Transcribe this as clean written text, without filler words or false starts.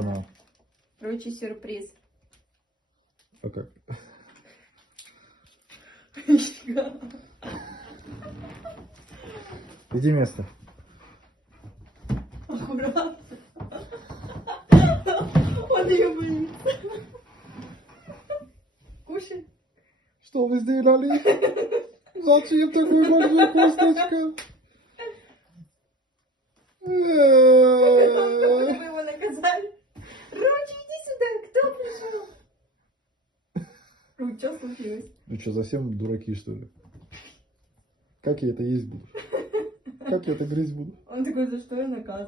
Да. Короче, сюрприз. А как? Иди место. Аккуратно. Он ее боится. Кушай. Что вы сделали? Зачем такой большой косточка? Как вы его наказали? Ручи, иди сюда. Кто пришел? Что случилось? Ну что, совсем дураки, что ли? Как я это есть буду? Как я это грызть буду? Он такой, за что я наказан?